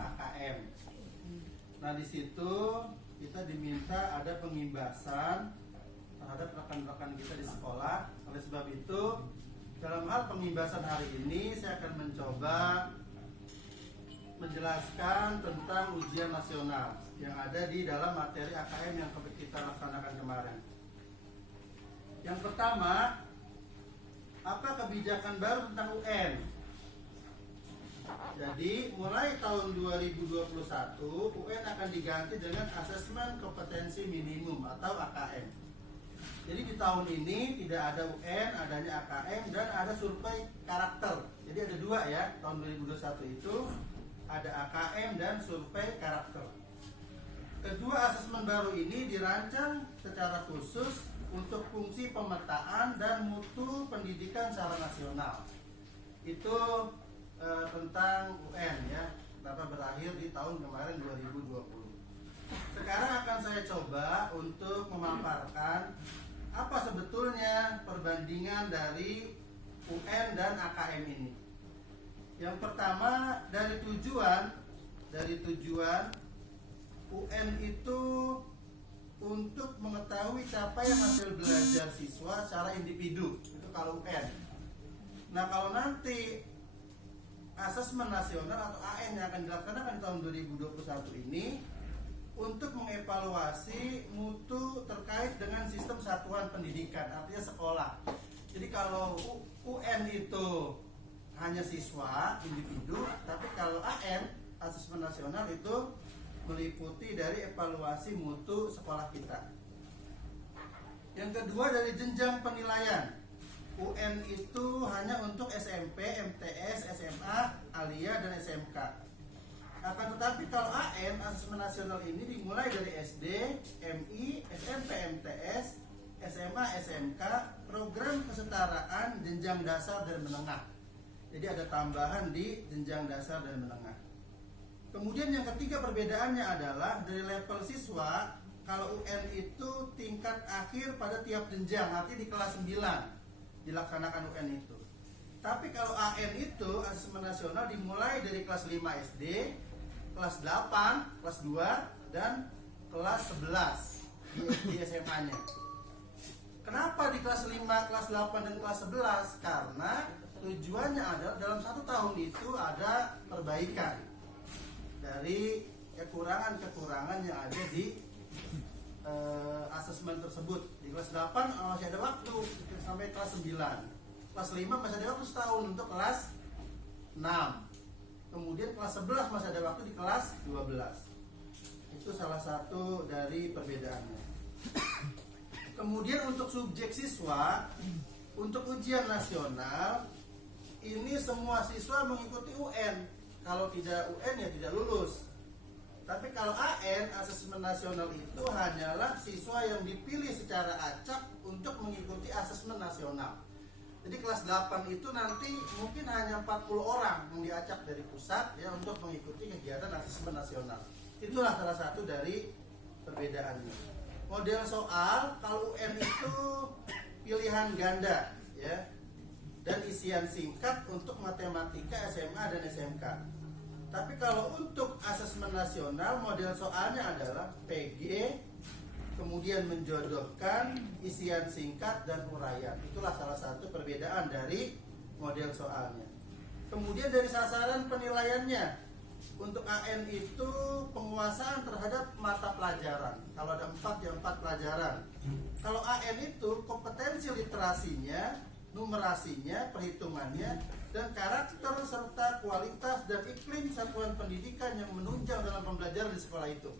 AKM. Nah, di situ kita diminta ada pengimbasan terhadap rekan-rekan kita di sekolah. Oleh sebab itu, dalam hal pengimbasan hari ini saya akan mencoba menjelaskan tentang ujian nasional yang ada di dalam materi AKM yang kita laksanakan kemarin. Yang pertama, apa kebijakan baru tentang UN? Jadi mulai tahun 2021 UN akan diganti dengan asesmen kompetensi minimum atau AKM. Jadi di tahun ini tidak ada UN, adanya AKM dan ada survei karakter. Jadi ada dua ya, tahun 2021 itu ada AKM dan survei karakter. Kedua asesmen baru ini dirancang secara khusus untuk fungsi pemetaan dan mutu pendidikan secara nasional. Itu tentang UN ya, dapat berakhir di tahun kemarin 2020. Sekarang akan saya coba untuk memaparkan apa sebetulnya perbandingan dari UN dan AKM ini. Yang pertama dari tujuan UN itu untuk mengetahui capaian hasil belajar siswa secara individu, itu kalau UN. Nah, kalau nanti asesmen nasional atau AN yang akan dilaksanakan di tahun 2021 ini untuk mengevaluasi mutu terkait dengan sistem satuan pendidikan, artinya sekolah. Jadi kalau UN itu hanya siswa, individu, tapi kalau AN, asesmen nasional itu meliputi dari evaluasi mutu sekolah kita. Yang kedua dari jenjang penilaian. UN itu hanya untuk SMP, MTS, SMA, Alia, dan SMK. Akan tetapi kalau AN, asesmen nasional ini dimulai dari SD, MI, SMP, MTS, SMA, SMK, program kesetaraan jenjang dasar dan menengah. Jadi ada tambahan di jenjang dasar dan menengah. Kemudian yang ketiga perbedaannya adalah dari level siswa. Kalau UN itu tingkat akhir pada tiap jenjang, artinya di kelas 9 dilaksanakan UN itu. Tapi kalau AN itu asesmen nasional dimulai dari kelas 5 SD, kelas 8, kelas 2, dan kelas 11 di SMA-nya. Kenapa di kelas 5, kelas 8, dan kelas 11? Karena tujuannya adalah dalam 1 tahun itu ada perbaikan dari kekurangan-kekurangan yang ada di asesmen tersebut. Di kelas 8 masih ada waktu sampai kelas 9. Kelas 5 masih ada waktu setahun untuk kelas 6. Kemudian kelas 11 masih ada waktu di kelas 12. Itu salah satu dari perbedaannya. Kemudian untuk subjek siswa, untuk ujian nasional ini semua siswa mengikuti UN. Kalau tidak UN ya tidak lulus. Tapi kalau AN, asesmen nasional itu hanyalah siswa yang dipilih secara acak untuk mengikuti asesmen nasional. Jadi kelas 8 itu nanti mungkin hanya 40 orang yang diacak dari pusat ya untuk mengikuti kegiatan asesmen nasional. Itulah salah satu dari perbedaannya. Model soal kalau UN itu pilihan ganda ya. Dan isian singkat untuk matematika SMA dan SMK. Tapi kalau untuk asesmen nasional model soalnya adalah PG, kemudian menjodohkan isian singkat dan uraian. Itulah salah satu perbedaan dari model soalnya. Kemudian dari sasaran penilaiannya, untuk AN itu penguasaan terhadap mata pelajaran. Kalau ada 4 ya 4 pelajaran. Kalau AN itu kompetensi literasinya, numerasinya, perhitungannya, dan karakter serta kualitas dan iklim satuan pendidikan yang menunjang dalam pembelajaran di sekolah itu.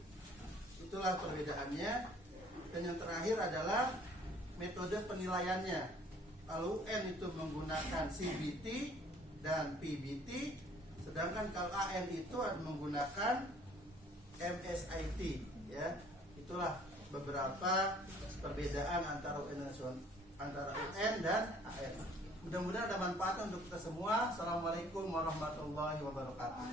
Itulah perbedaannya. Dan yang terakhir adalah metode penilaiannya. Kalau UN itu menggunakan CBT dan PBT, sedangkan kalau AN itu menggunakan MSIT ya. Itulah beberapa perbedaan antara UN dan AN. Mudah-mudahan ada manfaat untuk kita semua. Assalamualaikum warahmatullahi wabarakatuh.